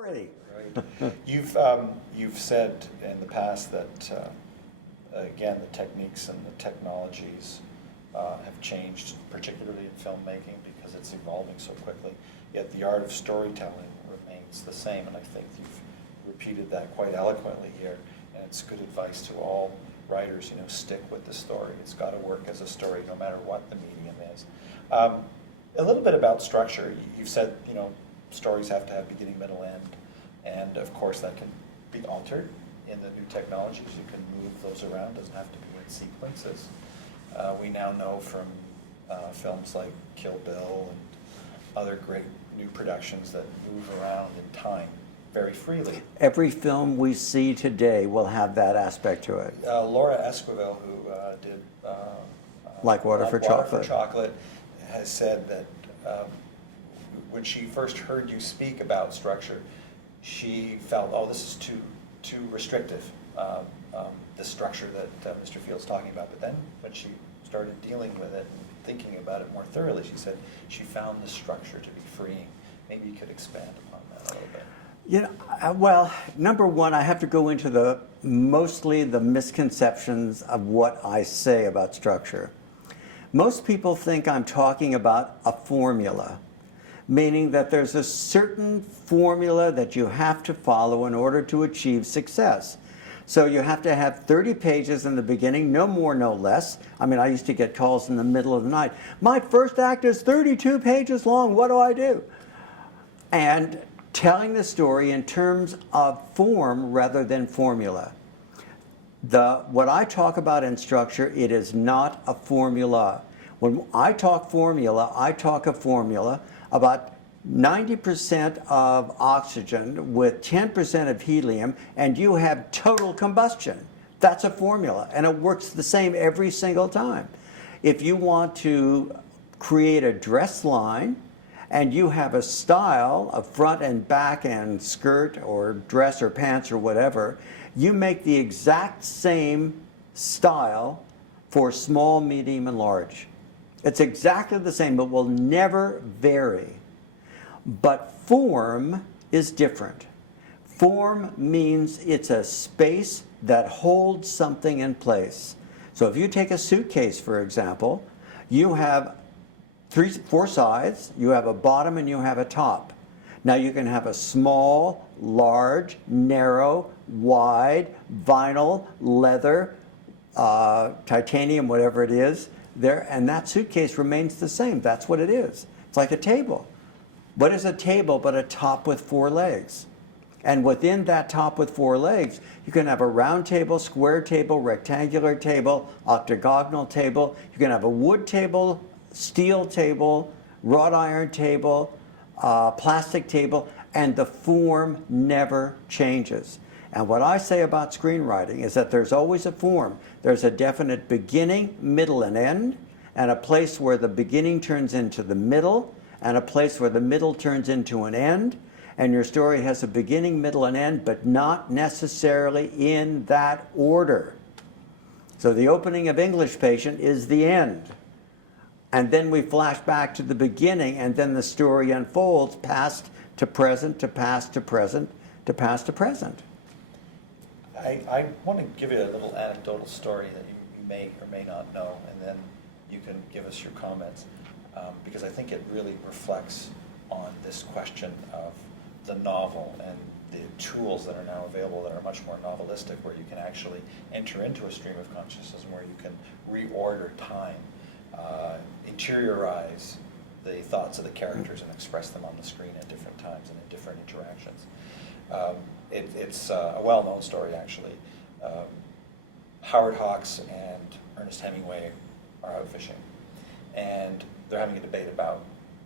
Already. Right. You've said in the past that again, the techniques and the technologies have changed, particularly in filmmaking, because it's evolving so quickly. Yet the art of storytelling remains the same, and I think you've repeated that quite eloquently here. And it's good advice to all writers. Stick with the story. It's got to work as a story, no matter what the medium is. A little bit about structure. You've said stories have to have beginning, middle, end, and of course that can be altered in the new technologies. You can move those around. It doesn't have to be in sequences. We now know from films like Kill Bill and other great new productions that move around in time very freely. Every film we see today will have that aspect to it. Laura Esquivel, who did Like Water for Chocolate, has said that when she first heard you speak about structure, she felt, oh, this is too restrictive, the structure that Mr. Field's talking about. But then when she started dealing with it and thinking about it more thoroughly, she said she found the structure to be freeing. Maybe you could expand upon that a little bit. Well, number one, I have to go into mostly the misconceptions of what I say about structure. Most people think I'm talking about a formula, meaning that there's a certain formula that you have to follow in order to achieve success. So you have to have 30 pages in the beginning, no more, no less. I mean, I used to get calls in the middle of the night. My first act is 32 pages long. What do I do? And telling the story in terms of form rather than formula. What I talk about in structure, it is not a formula. When I talk formula, I talk a formula about 90% of oxygen with 10% of helium, and you have total combustion. That's a formula, and it works the same every single time. If you want to create a dress line, and you have a style of front and back and skirt or dress or pants or whatever, you make the exact same style for small, medium, and large. It's exactly the same, but will never vary. But form is different. Form means it's a space that holds something in place. So if you take a suitcase, for example, you have four sides, you have a bottom and you have a top. Now you can have a small, large, narrow, wide, vinyl, leather, titanium, whatever it is, there, and that suitcase remains the same. That's what it is. It's like a table. What is a table but a top with four legs? And within that top with four legs, you can have a round table, square table, rectangular table, octagonal table. You can have a wood table, steel table, wrought iron table, plastic table, and the form never changes. And what I say about screenwriting is that there's always a form. There's a definite beginning, middle, and end, and a place where the beginning turns into the middle, and a place where the middle turns into an end, and your story has a beginning, middle, and end, but not necessarily in that order. So the opening of English Patient is the end. And then we flash back to the beginning, and then the story unfolds past to present, to past to present, to past to present. I want to give you a little anecdotal story that you may or may not know, and then you can give us your comments, because I think it really reflects on this question of the novel and the tools that are now available that are much more novelistic, where you can actually enter into a stream of consciousness and where you can reorder time, interiorize the thoughts of the characters and express them on the screen at different times and in different interactions. It's a well-known story, actually. Howard Hawks and Ernest Hemingway are out fishing, and they're having a debate about,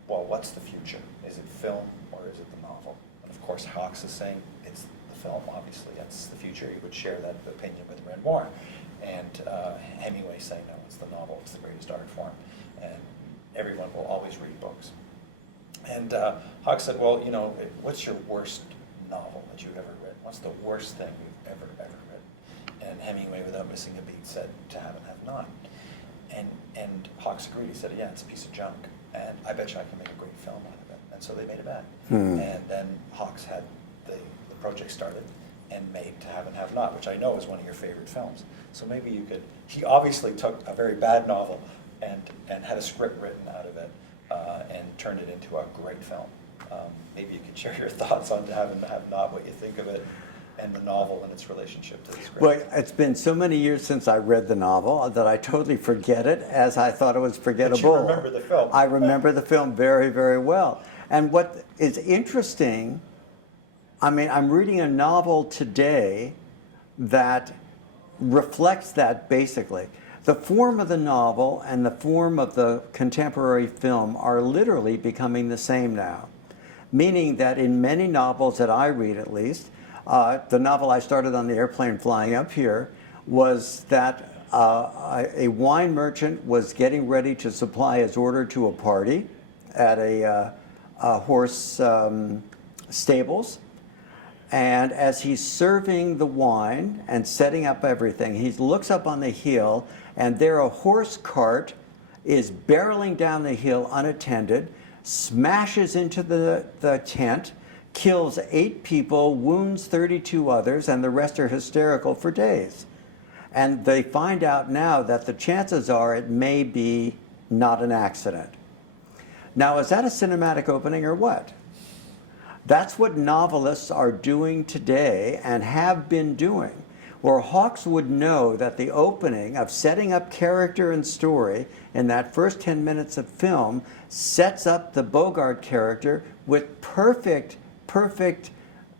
well, what's the future? Is it film or is it the novel? And of course, Hawks is saying it's the film, obviously. That's the future. He would share that opinion with Renoir. And Hemingway saying, no, it's the novel. It's the greatest art form. And everyone will always read books. And Hawks said, well, what's your worst novel that you've ever written? What's the worst thing you've ever written? And Hemingway, without missing a beat, said, To Have and Have Not. And Hawks agreed. He said, yeah, it's a piece of junk, and I bet you I can make a great film out of it. And so they made a bet. And then Hawks had the project started and made To Have and Have Not, which I know is one of your favorite films. So maybe you could, he obviously took a very bad novel and had a script written out of it and turned it into a great film. Maybe you could share your thoughts on To Have and Have Not, what you think of it, and the novel and its relationship to the script. Well, it's been so many years since I read the novel that I totally forget it as I thought it was forgettable. But you remember the film. I remember the film very, very well. And what is interesting, I mean, I'm reading a novel today that reflects that basically. The form of the novel and the form of the contemporary film are literally becoming the same now. Meaning that in many novels that I read at least, the novel I started on the airplane flying up here was that a wine merchant was getting ready to supply his order to a party at a horse stables. And as he's serving the wine and setting up everything, he looks up on the hill, and there a horse cart is barreling down the hill unattended, smashes into the tent, kills 8 people, wounds 32 others, and the rest are hysterical for days. And they find out now that the chances are it may be not an accident. Now, is that a cinematic opening or what? That's what novelists are doing today and have been doing, where Hawks would know that the opening of setting up character and story in that first 10 minutes of film sets up the Bogart character with perfect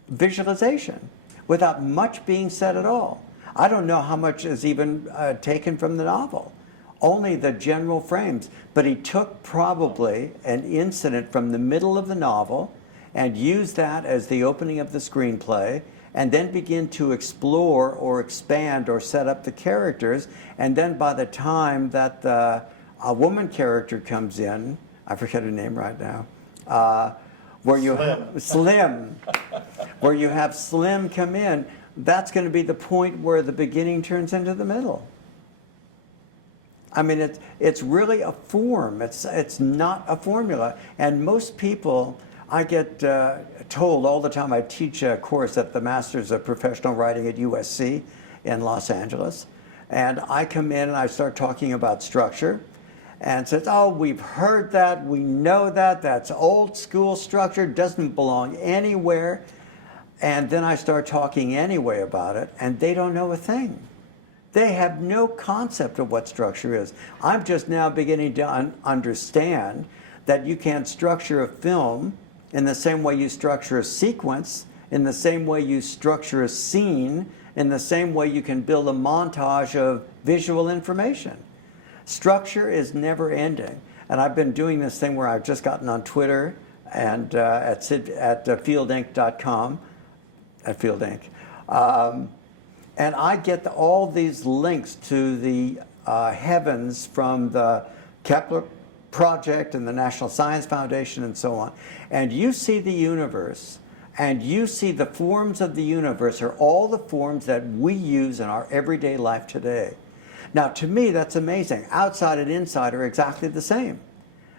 visualization without much being said at all. I don't know how much is even taken from the novel, only the general frames. But he took probably an incident from the middle of the novel and used that as the opening of the screenplay, and then begin to explore or expand or set up the characters. And then by the time that a woman character comes in, I forget her name right now, where you Slim, where you have Slim come in, that's going to be the point where the beginning turns into the middle. I mean, it's really a form. It's not a formula. And most people, I get told all the time, I teach a course at the Masters of Professional Writing at USC in Los Angeles. And I come in and I start talking about structure. And says, oh, we've heard that, we know that, that's old school structure, doesn't belong anywhere. And then I start talking anyway about it, and they don't know a thing. They have no concept of what structure is. I'm just now beginning to understand that you can structure a film in the same way you structure a sequence, in the same way you structure a scene, in the same way you can build a montage of visual information. Structure is never ending. And I've been doing this thing where I've just gotten on Twitter and at fieldinc.com, at Fieldinc. And I get all these links to the heavens from the Kepler Project and the National Science Foundation and so on. And you see the universe, and you see the forms of the universe are all the forms that we use in our everyday life today. Now, to me, that's amazing. Outside and inside are exactly the same.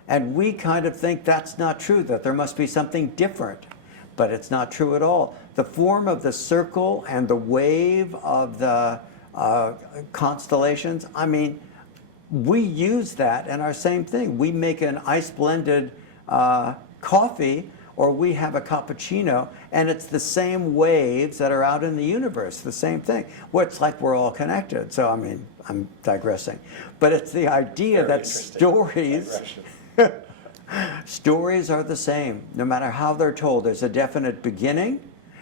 And we kind of think that's not true, that there must be something different. But it's not true at all. The form of the circle and the wave of the constellations, I mean, we use that in our same thing. We make an ice-blended coffee, or we have a cappuccino, and it's the same waves that are out in the universe, the same thing. Well, it's like we're all connected. So, I mean, I'm digressing. But it's the idea that stories are the same, no matter how they're told. There's a definite beginning,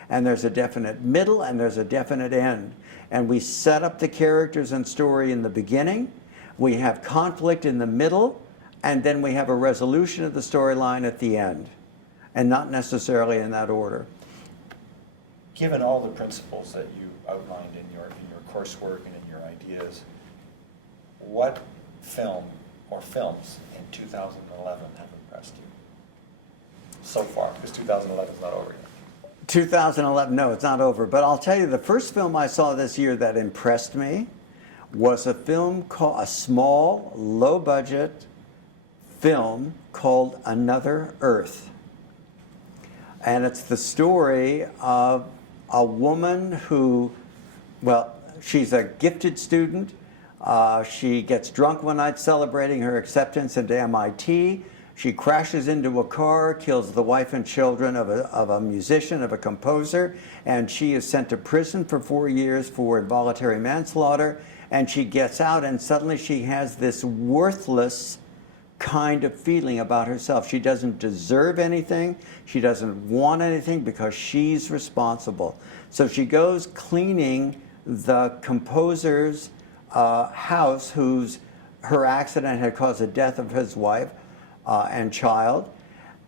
and there's a definite middle, and there's a definite end. And we set up the characters and story in the beginning, we have conflict in the middle, and then we have a resolution of the storyline at the end, and not necessarily in that order. Given all the principles that you outlined in your coursework and in your ideas, what film or films in 2011 have impressed you so far? Because 2011 is not over yet. 2011, no, it's not over. But I'll tell you, the first film I saw this year that impressed me was a film called, a small, low-budget film called Another Earth. And it's the story of a woman who, well, she's a gifted student. She gets drunk one night celebrating her acceptance into MIT. She crashes into a car, kills the wife and children of a musician, of a composer, and she is sent to prison for 4 years for involuntary manslaughter. And she gets out, and suddenly she has this worthless kind of feeling about herself. She doesn't deserve anything. She doesn't want anything because she's responsible. So she goes cleaning the composer's house, her accident had caused the death of his wife and child.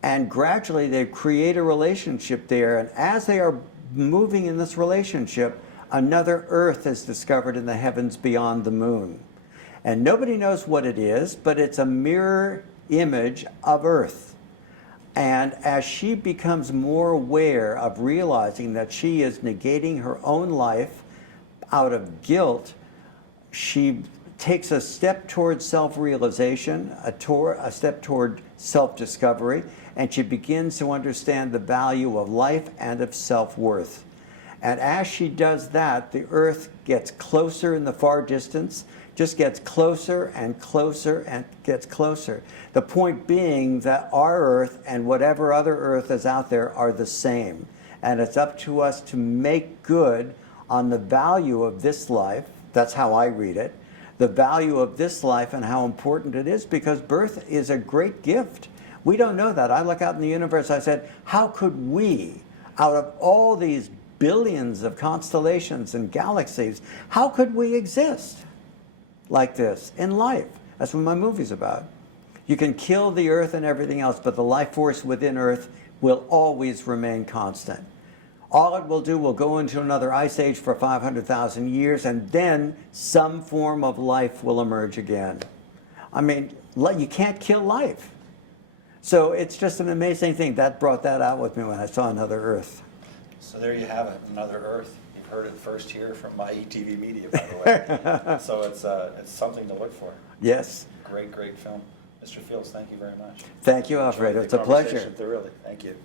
And gradually they create a relationship there. And as they are moving in this relationship, another Earth is discovered in the heavens beyond the moon. And nobody knows what it is, but it's a mirror image of Earth. And as she becomes more aware of realizing that she is negating her own life out of guilt, she takes a step toward self-realization, a step toward self-discovery, and she begins to understand the value of life and of self-worth. And as she does that, the Earth gets closer in the far distance, just gets closer and closer and gets closer. The point being that our Earth and whatever other Earth is out there are the same. And it's up to us to make good on the value of this life. That's how I read it. The value of this life and how important it is, because birth is a great gift. We don't know that. I look out in the universe, I said, how could we, out of all these billions of constellations and galaxies, how could we exist like this in life? That's what my movie's about. You can kill the Earth and everything else, but the life force within Earth will always remain constant. All it will do will go into another ice age for 500,000 years, and then some form of life will emerge again. I mean, you can't kill life. So it's just an amazing thing. That brought that out with me when I saw Another Earth. So there you have it, Another Earth. You've heard it first here from IETV Media, by the way. So it's something to look for. Yes. Great, great film. Mr. Fields, thank you very much. Thank you, Alfredo. It's a pleasure. Thoroughly. Thank you.